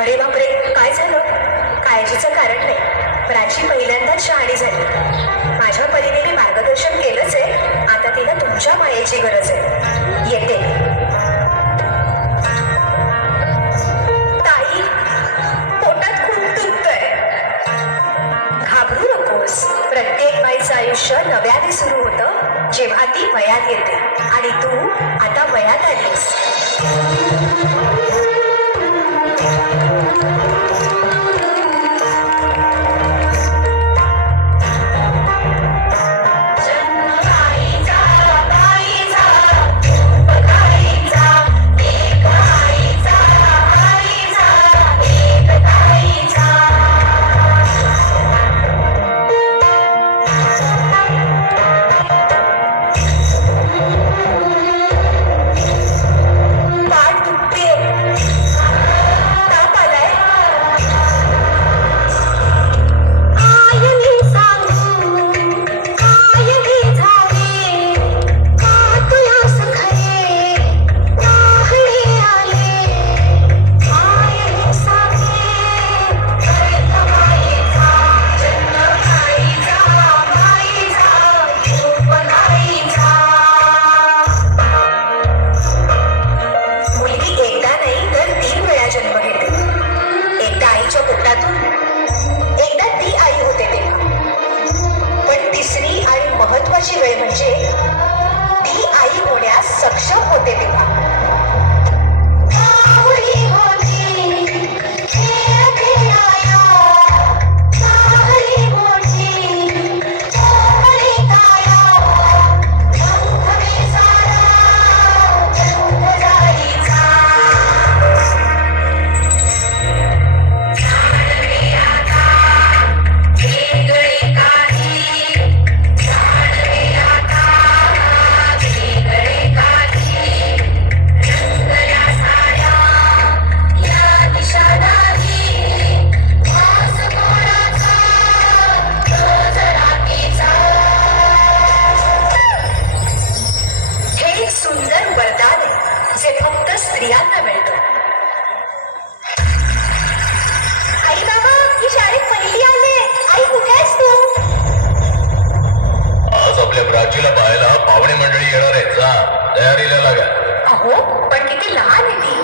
अरे बापरे, काय झालं? काळजीचं कारण नाही. प्राची पहिल्यांदाच शहाणी झाली. माझ्या परीने मी मार्गदर्शन केलंच आहे. आता तिला तुमच्या मायेची गरज आहे. येते. ताई, पोटात खूप दुखतंय. घाबरू नकोस. प्रत्येक बाईचं आयुष्य नव्याने सुरू होतं जेव्हा ती वयात येते. आणि तू आता वयात आलीस. महत्वाची वेळ म्हणजे ती आई होण्यास सक्षम होते तेव्हा. स्त्रियांना मिळतो. आई बाबा, ही शाळेत पहिली आले. आई, कुठे आहेस तू? आज आपल्या प्राचीला पाहायला पाहुणे मंडळी येणार आहेत. जा, तयारीला लागा. अहो, पण किती लहान आहे ती.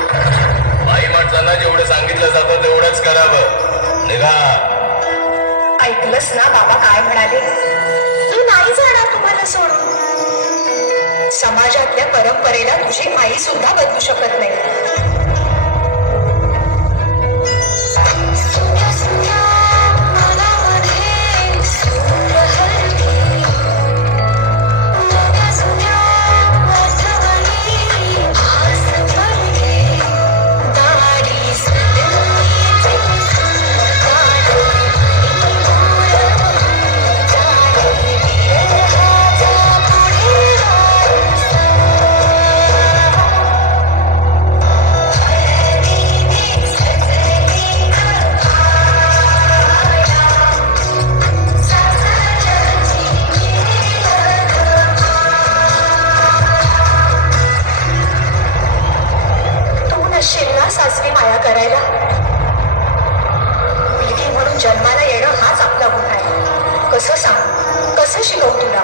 बाई माणसांना जेवढं सांगितलं जातं तेवढंच करावं. निघा. ऐकलंस ना बाबा काय म्हणाले? तू नाही जाणार तुम्हाला सोडून. समाजातल्या परंपरेला तुझी आई सुद्धा बदलू शकत नाही. सासरी माया करायला. मुलगी म्हणून जन्माला येणं हाच आपला गुन्हा आहे. कसं सांग, कसं शिकवू तुला?